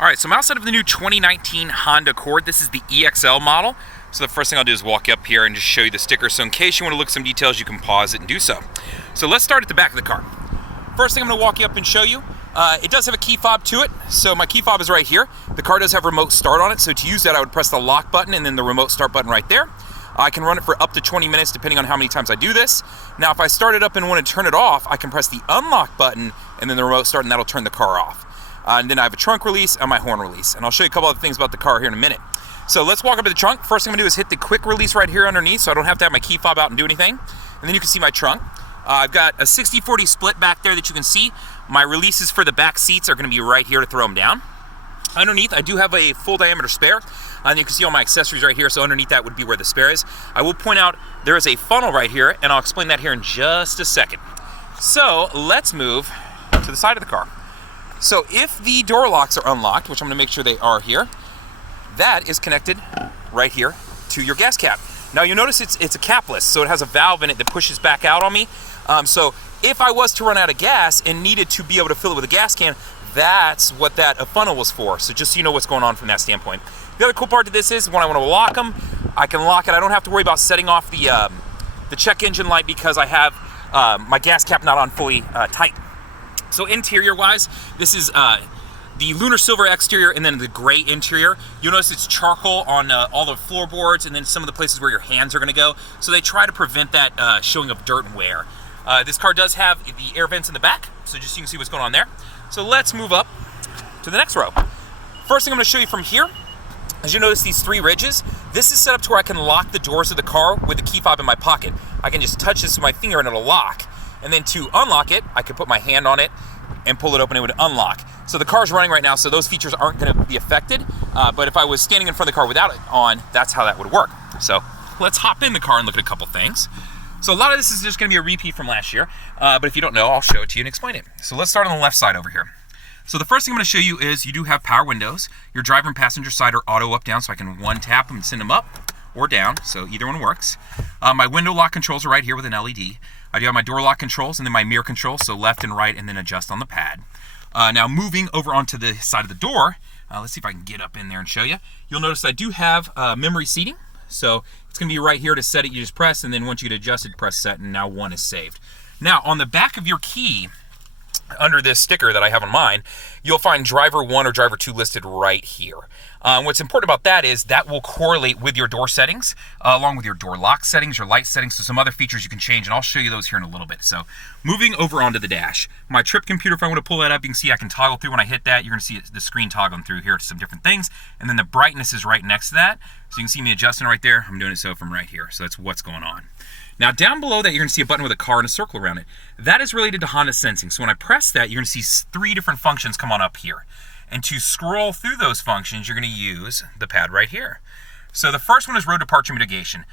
All right, so I'm outside of the new 2019 Honda Accord. This is the EXL model. So the first thing I'll do is walk up here and just show you the sticker. So in case you want to look at some details, you can pause it and do so. So let's start at the back of the car. First thing I'm going to walk you up and show you, it does have a key fob to it. So my key fob is right here. The car does have remote start on it. So to use that, I would press the lock button and then the remote start button right there. I can run it for up to 20 minutes depending on how many times I do this. Now, if I start it up and want to turn it off, I can press the unlock button and then the remote start, and that'll turn the car off. And then I have a trunk release and my horn release. And I'll show you a couple other things about the car here in a minute. So let's walk up to the trunk. First thing I'm gonna do is hit the quick release right here underneath so I don't have to have my key fob out and do anything. And then you can see my trunk. I've got a 60-40 split back there that you can see. My releases for the back seats are gonna be right here to throw them down. Underneath, I do have a full diameter spare. And you can see all my accessories right here, so underneath that would be where the spare is. I will point out there is a funnel right here, and I'll explain that here in just a second. So let's move to the side of the car. So if the door locks are unlocked, which I'm gonna make sure they are here, that is connected right here to your gas cap. Now you'll notice it's a capless, so it has a valve in it that pushes back out on me. So if I was to run out of gas and needed to be able to fill it with a gas can, that's what that funnel was for. So just so you know what's going on from that standpoint. The other cool part to this is when I want to lock them, I can lock it. I don't have to worry about setting off the check engine light because I have my gas cap not on fully tight. So interior wise, this is the lunar silver exterior and then the gray interior. You'll notice it's charcoal on all the floorboards and then some of the places where your hands are gonna go. So they try to prevent that showing of dirt and wear. This car does have the air vents in the back, so just so you can see what's going on there. So let's move up to the next row. First thing I'm gonna show you from here, as you notice these three ridges, this is set up to where I can lock the doors of the car with the key fob in my pocket. I can just touch this with my finger and it'll lock. And then to unlock it, I could put my hand on it and pull it open, it would unlock. So the car's running right now, so those features aren't gonna be affected. But if I was standing in front of the car without it on, that's how that would work. So let's hop in the car and look at a couple things. So a lot of this is just gonna be a repeat from last year, but if you don't know, I'll show it to you and explain it. So let's start on the left side over here. So the first thing I'm gonna show you is you do have power windows. Your driver and passenger side are auto up down, so I can one tap them and send them up or down, so either one works. My window lock controls are right here with an LED. I do have my door lock controls and then my mirror controls, so left and right and then adjust on the pad. Now moving over onto the side of the door, let's see if I can get up in there and show you. You'll notice I do have memory seating, so it's gonna be right here to set it. You just press, and then once you get adjusted, press set, and now one is saved. Now on the back of your key, under this sticker that I have on mine, you'll find driver 1 or driver 2 listed right here. What's important about that is that will correlate with your door settings, along with your door lock settings, your light settings, so some other features you can change, and I'll show you those here in a little bit. So moving over onto the dash, my trip computer, if I want to pull that up, you can see I can toggle through. When I hit that, you're going to see the screen toggling through here to some different things, and then the brightness is right next to that, so you can see me adjusting right there. I'm doing it so from right here, so that's what's going on. Now down below that, you're gonna see a button with a car and a circle around it. That is related to Honda Sensing. So when I press that, you're gonna see 3 different functions come on up here. And to scroll through those functions, you're gonna use the pad right here. So the first one is road departure mitigation.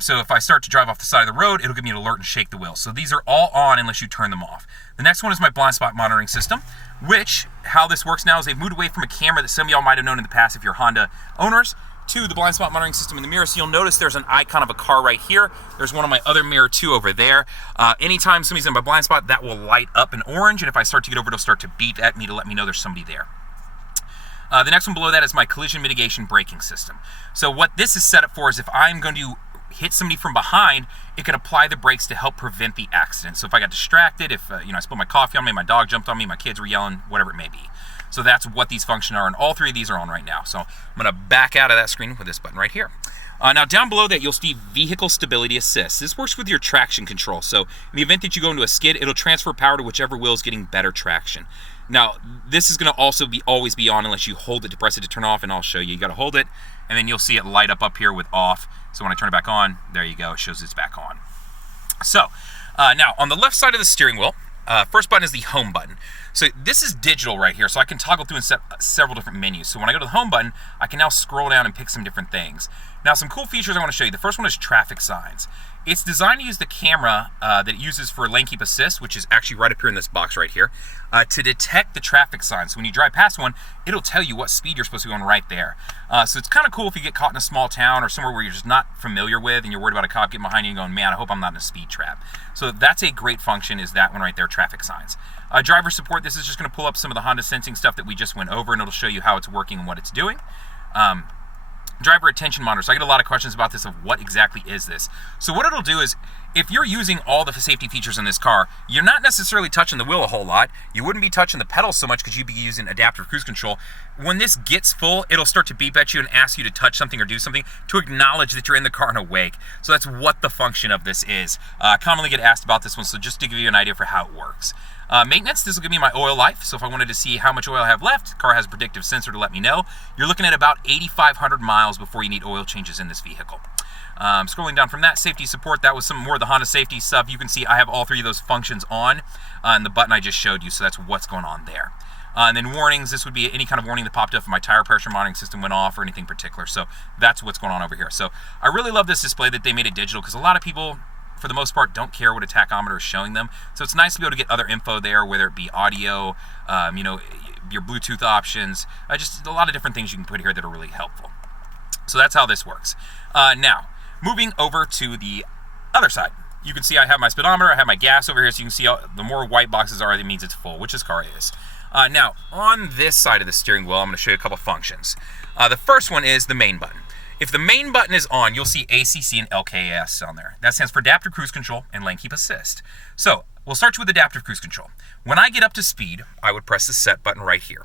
So if I start to drive off the side of the road, it'll give me an alert and shake the wheel. So these are all on unless you turn them off. The next one is my blind spot monitoring system, which, how this works now is they've moved away from a camera that some of y'all might have known in the past if you're Honda owners, to the blind spot monitoring system in the mirror. So you'll notice there's an icon of a car right here. There's one on my other mirror too over there. Anytime somebody's in my blind spot, that will light up in orange, and if I start to get over, it'll start to beep at me to let me know there's somebody there. The next one below that is my collision mitigation braking system. So what this is set up for is if I'm going to hit somebody from behind, it can apply the brakes to help prevent the accident. So if I got distracted, if I spilled my coffee on me, my dog jumped on me, my kids were yelling, whatever it may be. So that's what these functions are, and all 3 of these are on right now. So I'm gonna back out of that screen with this button right here. Now down below that, you'll see Vehicle Stability Assist. This works with your traction control. So in the event that you go into a skid, it'll transfer power to whichever wheel is getting better traction. Now, this is gonna also always be on unless you hold it to press it to turn off, and I'll show you. You gotta hold it, and then you'll see it light up here with off. So when I turn it back on, there you go, it shows it's back on. So, now on the left side of the steering wheel, first button is the home button. So this is digital right here, so I can toggle through and set several different menus. So when I go to the home button, I can now scroll down and pick some different things. Now some cool features I want to show you. The first one is traffic signs. It's designed to use the camera that it uses for lane keep assist, which is actually right up here in this box right here, to detect the traffic signs. So when you drive past one, it'll tell you what speed you're supposed to be going right there. So it's kind of cool if you get caught in a small town or somewhere where you're just not familiar with and you're worried about a cop getting behind you and going, man, I hope I'm not in a speed trap. So that's a great function, is that one right there, traffic signs. Driver support, this is just going to pull up some of the Honda sensing stuff that we just went over, and it'll show you how it's working and what it's doing. Driver attention monitor. So I get a lot of questions about this of what exactly is this. So what it'll do is, if you're using all the safety features in this car, you're not necessarily touching the wheel a whole lot. You wouldn't be touching the pedals so much because you'd be using adaptive cruise control. When this gets full, it'll start to beep at you and ask you to touch something or do something to acknowledge that you're in the car and awake. So that's what the function of this is. I commonly get asked about this one, so just to give you an idea for how it works. Maintenance, this will give me my oil life. So if I wanted to see how much oil I have left, the car has a predictive sensor to let me know. You're looking at about 8,500 miles before you need oil changes in this vehicle. Scrolling down from that, safety support, that was some more of the Honda safety stuff. You can see I have all three of those functions on the button I just showed you, so that's what's going on there. And then warnings, this would be any kind of warning that popped up if my tire pressure monitoring system went off or anything particular. So that's what's going on over here. So I really love this display that they made it digital, because a lot of people, for the most part, don't care what a tachometer is showing them. So it's nice to be able to get other info there, whether it be audio, you know, your Bluetooth options, just a lot of different things you can put here that are really helpful. So that's how this works. Now, moving over to the other side, you can see I have my speedometer, I have my gas over here, so you can see the more white boxes are, that means it's full, which this car is. Now, on this side of the steering wheel, I'm going to show you a couple functions. The first one is the main button. If the main button is on, you'll see ACC and LKAS on there. That stands for Adaptive Cruise Control and Lane Keep Assist. So, we'll start with Adaptive Cruise Control. When I get up to speed, I would press the set button right here.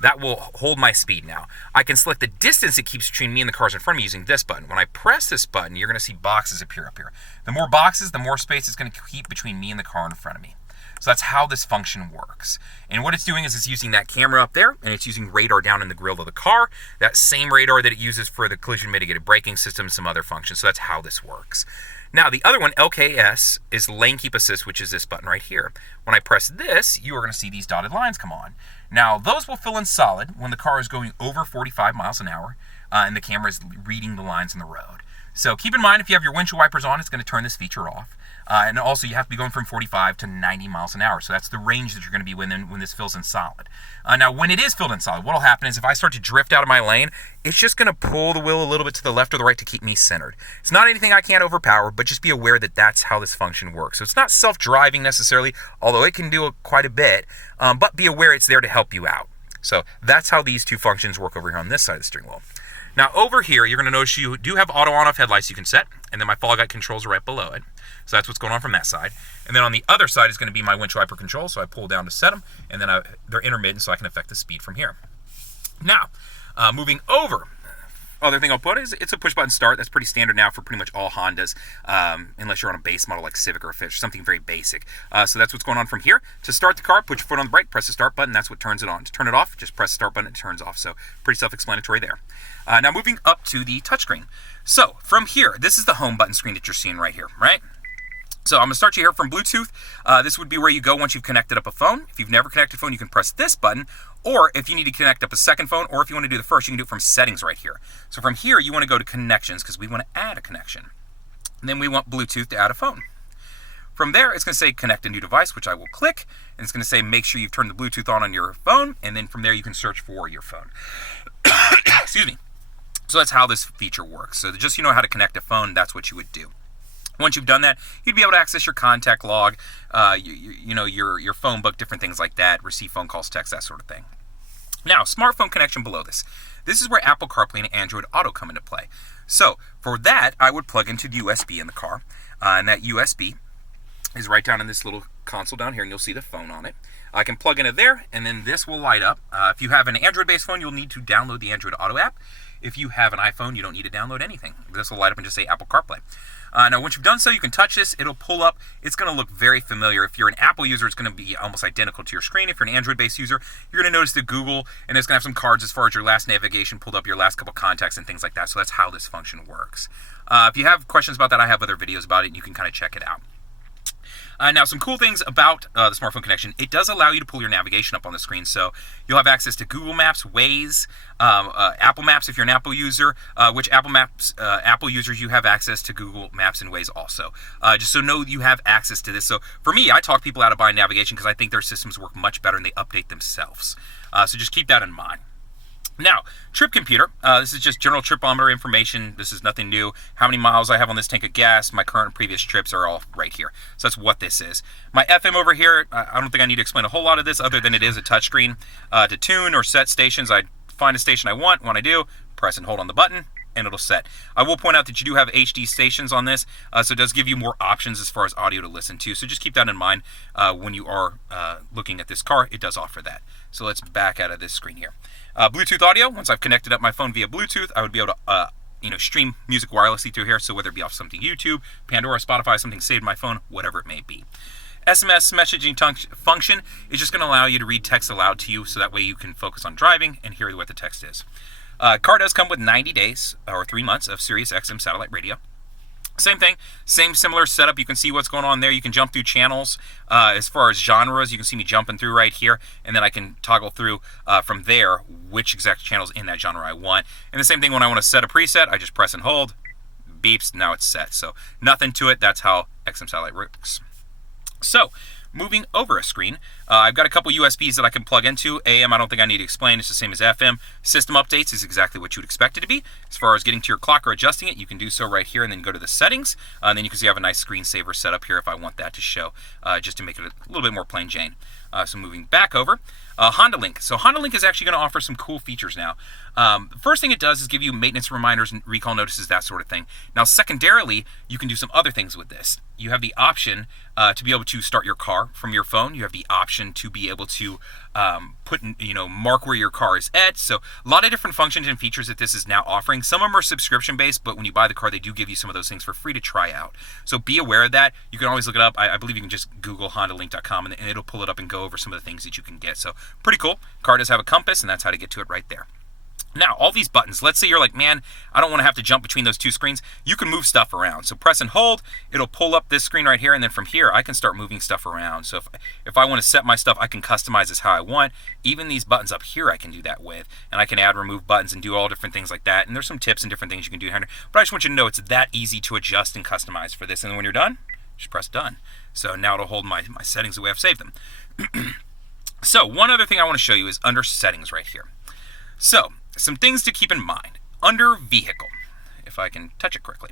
That will hold my speed now. I can select the distance it keeps between me and the cars in front of me using this button. When I press this button, you're going to see boxes appear up here. The more boxes, the more space it's going to keep between me and the car in front of me. So that's how this function works. And what it's doing is it's using that camera up there, and it's using radar down in the grille of the car, that same radar that it uses for the collision mitigated braking system, some other functions. So that's how this works. Now, the other one, LKS, is Lane Keep Assist, which is this button right here. When I press this, you are going to see these dotted lines come on. Now, those will fill in solid when the car is going over 45 miles an hour, and the camera is reading the lines in the road. So keep in mind, if you have your windshield wipers on, it's going to turn this feature off. And also, you have to be going from 45 to 90 miles an hour. So that's the range that you're going to be when this fills in solid. Now, when it is filled in solid, what will happen is if I start to drift out of my lane, it's just going to pull the wheel a little bit to the left or the right to keep me centered. It's not anything I can't overpower, but just be aware that that's how this function works. So it's not self-driving necessarily, although it can do quite a bit, but be aware it's there to help you out. So that's how these two functions work over here on this side of the steering wheel. Now over here, you're going to notice you do have auto on-off headlights you can set, and then my fog light controls are right below it. So that's what's going on from that side. And then on the other side is going to be my windshield wiper control, so I pull down to set them, and then they're intermittent, so I can affect the speed from here. Now, moving over, other thing I'll put is it's a push-button start. That's pretty standard now for pretty much all Hondas, unless you're on a base model like Civic or a Fish, something very basic. So that's what's going on from here. To start the car, put your foot on the brake, press the start button. That's what turns it on. To turn it off, just press the start button, it turns off. So pretty self-explanatory there. Now moving up to the touchscreen. So from here, this is the home button screen that you're seeing right here, right? So I'm going to start you here from Bluetooth. This would be where you go once you've connected up a phone. If you've never connected a phone, you can press this button. Or if you need to connect up a second phone, or if you want to do the first, you can do it from settings right here. So from here, you want to go to connections because we want to add a connection. And then we want Bluetooth to add a phone. From there, it's going to say connect a new device, which I will click. And it's going to say make sure you've turned the Bluetooth on your phone. And then from there, you can search for your phone. Excuse me. So that's how this feature works. So just so you know how to connect a phone, that's what you would do. Once you've done that, you'd be able to access your contact log, your phone book, different things like that, receive phone calls, text, that sort of thing. Now, smartphone connection below this. This is where Apple CarPlay and Android Auto come into play. So for that, I would plug into the USB in the car, and that USB is right down in this little console down here, and you'll see the phone on it. I can plug into there, and then this will light up. If you have an Android-based phone, you'll need to download the Android Auto app. If you have an iPhone, you don't need to download anything. This will light up and just say Apple CarPlay. Now, once you've done so, you can touch this. It'll pull up. It's going to look very familiar. If you're an Apple user, it's going to be almost identical to your screen. If you're an Android-based user, you're going to notice the Google, and it's going to have some cards as far as your last navigation, pulled up your last couple contacts and things like that. So that's how this function works. If you have questions about that, I have other videos about it, and you can kind of check it out. Now, some cool things about the smartphone connection. It does allow you to pull your navigation up on the screen. So you'll have access to Google Maps, Waze, Apple Maps if you're an Apple user, which Apple users, you have access to Google Maps and Waze also. Just so know you have access to this. So for me, I talk people out of buying navigation because I think their systems work much better and they update themselves. So just keep that in mind. Now, trip computer, this is just general tripometer information. This is nothing new. How many miles I have on this tank of gas, my current and previous trips are all right here. So that's what this is. My FM over here, I don't think I need to explain a whole lot of this other than it is a touchscreen. To tune or set stations, I find a station I want. When I do, press and hold on the button, and it'll set. I will point out that you do have HD stations on this, so it does give you more options as far as audio to listen to. So just keep that in mind when you are looking at this car. It does offer that. So let's back out of this screen here. Bluetooth audio, once I've connected up my phone via Bluetooth, I would be able to stream music wirelessly through here, so whether it be off something YouTube, Pandora, Spotify, something saved in my phone, whatever it may be. SMS messaging function is just going to allow you to read text aloud to you, so that way you can focus on driving and hear what the text is. Car does come with 90 days, or 3 months, of Sirius XM satellite radio. Same thing, same similar setup. You can see what's going on there. You can jump through channels. As far as genres, you can see me jumping through right here, and then I can toggle through from there which exact channels in that genre I want. And the same thing when I want to set a preset, I just press and hold, beeps, now it's set. So nothing to it. That's how XM Satellite works. So moving over a screen, I've got a couple USBs that I can plug into. AM, I don't think I need to explain. It's the same as FM. System updates is exactly what you would expect it to be. As far as getting to your clock or adjusting it, you can do so right here and then go to the settings. And then you can see I have a nice screensaver set up here if I want that to show, just to make it a little bit more plain Jane. So moving back over, Honda Link. So Honda Link is actually going to offer some cool features now. The first thing it does is give you maintenance reminders and recall notices, that sort of thing. Now, secondarily, you can do some other things with this. You have the option to be able to start your car from your phone. You have the option to be able to mark where your car is at. So a lot of different functions and features that this is now offering. Some of them are subscription based, but when you buy the car, they do give you some of those things for free to try out. So be aware of that. You can always look it up. I believe you can just Google HondaLink.com and it'll pull it up and go over some of the things that you can get. So pretty cool. Car does have a compass, and that's how to get to it right there. Now, all these buttons, let's say you're like, man, I don't want to have to jump between those two screens. You can move stuff around. So press and hold, it'll pull up this screen right here, and then from here, I can start moving stuff around. So if I want to set my stuff, I can customize this how I want. Even these buttons up here, I can do that with. And I can add, remove buttons and do all different things like that. And there's some tips and different things you can do here. But I just want you to know it's that easy to adjust and customize for this. And then when you're done, just press done. So now it'll hold my settings the way I've saved them. So one other thing I want to show you is under settings right here. So some things to keep in mind. Under vehicle, if I can touch it correctly,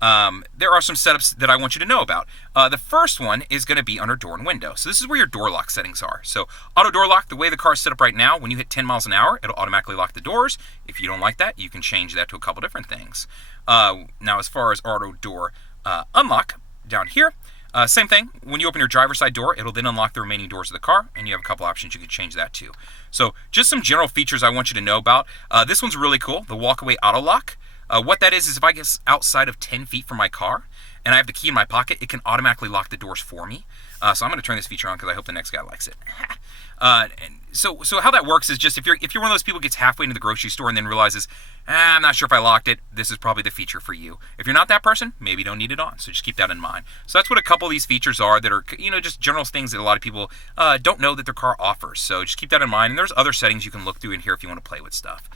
there are some setups that I want you to know about. The first one is going to be under door and window. So this is where your door lock settings are. So auto door lock, the way the car is set up right now, when you hit 10 miles an hour, it'll automatically lock the doors. If you don't like that, you can change that to a couple different things. Now, as far as auto door unlock, down here, same thing. When you open your driver's side door, it'll then unlock the remaining doors of the car, and you have a couple options you can change that to. So just some general features I want you to know about. This one's really cool, the walkaway auto lock. What that is if I get outside of 10 feet from my car and I have the key in my pocket, it can automatically lock the doors for me. So I'm going to turn this feature on because I hope the next guy likes it. So how that works is just if you're one of those people who gets halfway into the grocery store and then realizes, I'm not sure if I locked it, this is probably the feature for you. If you're not that person, maybe you don't need it on. So just keep that in mind. So that's what a couple of these features are that are, just general things that a lot of people don't know that their car offers. So just keep that in mind. And there's other settings you can look through in here if you want to play with stuff.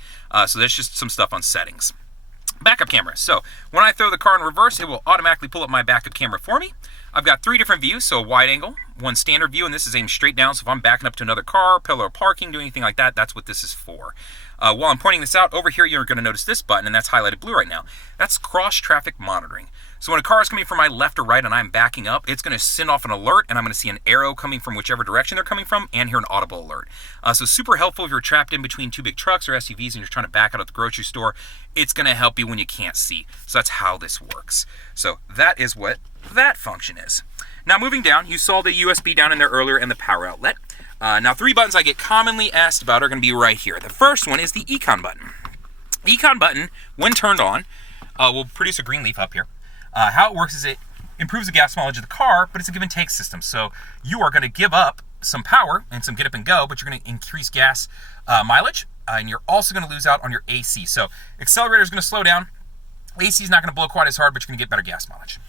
So that's just some stuff on settings. Backup camera. So when I throw the car in reverse, it will automatically pull up my backup camera for me. I've got 3 different views, so a wide angle, one standard view, and this is aimed straight down. So if I'm backing up to another car, parallel parking, doing anything like that, that's what this is for. While I'm pointing this out, over here you're going to notice this button, and that's highlighted blue right now. That's cross traffic monitoring. So when a car is coming from my left or right and I'm backing up, it's going to send off an alert, and I'm going to see an arrow coming from whichever direction they're coming from and hear an audible alert. So super helpful if you're trapped in between 2 big trucks or SUVs and you're trying to back out at the grocery store. It's going to help you when you can't see. So that's how this works. So that is what that function is. Now moving down, you saw the USB down in there earlier and the power outlet. Now 3 buttons I get commonly asked about are going to be right here. The first one is the Econ button. The Econ button, when turned on, will produce a green leaf up here. How it works is it improves the gas mileage of the car, but it's a give and take system. So you are going to give up some power and some get up and go, but you're going to increase gas mileage, and you're also going to lose out on your AC. So accelerator is going to slow down. AC is not going to blow quite as hard, but you're going to get better gas mileage.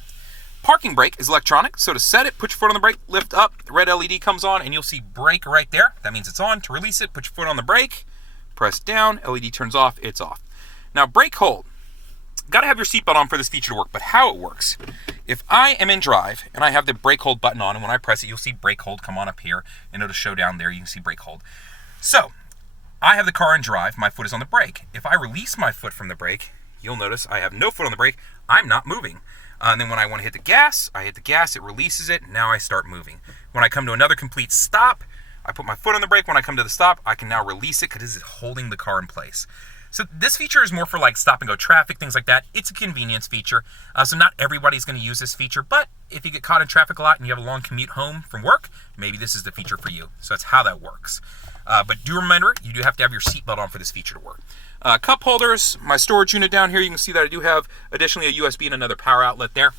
Parking brake is electronic, so to set it, put your foot on the brake, lift up, the red LED comes on, and you'll see brake right there. That means it's on. To release it, put your foot on the brake, press down, LED turns off, it's off. Now brake hold. Got to have your seatbelt on for this feature to work, but how it works, if I am in drive and I have the brake hold button on, and when I press it, you'll see brake hold come on up here, and it'll show down there, you can see brake hold. So I have the car in drive, my foot is on the brake. If I release my foot from the brake, you'll notice I have no foot on the brake, I'm not moving. And then when I want to hit the gas, I hit the gas, it releases it, now I start moving. When I come to another complete stop, I put my foot on the brake. When I come to the stop, I can now release it because it's holding the car in place. So this feature is more for like stop and go traffic, things like that. It's a convenience feature. So not everybody's going to use this feature, but if you get caught in traffic a lot and you have a long commute home from work, maybe this is the feature for you. So that's how that works. But do remember, you do have to have your seatbelt on for this feature to work. Cup holders, my storage unit down here, you can see that I do have additionally a USB and another power outlet there.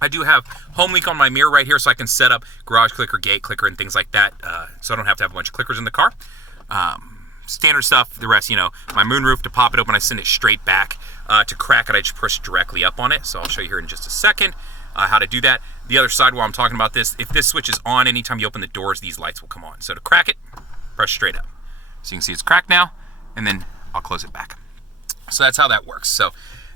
I do have home link on my mirror right here so I can set up garage clicker, gate clicker, and things like that. So I don't have to have a bunch of clickers in the car. Standard stuff, the rest, my moonroof, to pop it open, I send it straight back. To crack it, I just push directly up on it. So I'll show you here in just a second how to do that. The other side, while I'm talking about this, if this switch is on, anytime you open the doors, these lights will come on. So to crack it, press straight up. So you can see it's cracked now, and then I'll close it back. So that's how that works. So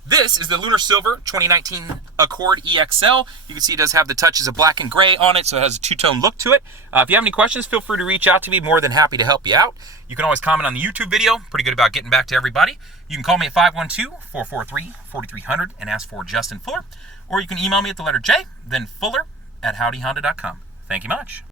this is the Lunar Silver 2019 Accord EXL. You can see it does have the touches of black and gray on it, so it has a two-tone look to it. If you have any questions, feel free to reach out to me. More than happy to help you out. You can always comment on the YouTube video. Pretty good about getting back to everybody. You can call me at 512-443-4300 and ask for Justin Fuller. Or you can email me at the letter J, then Fuller@howdyhonda.com. Thank you much.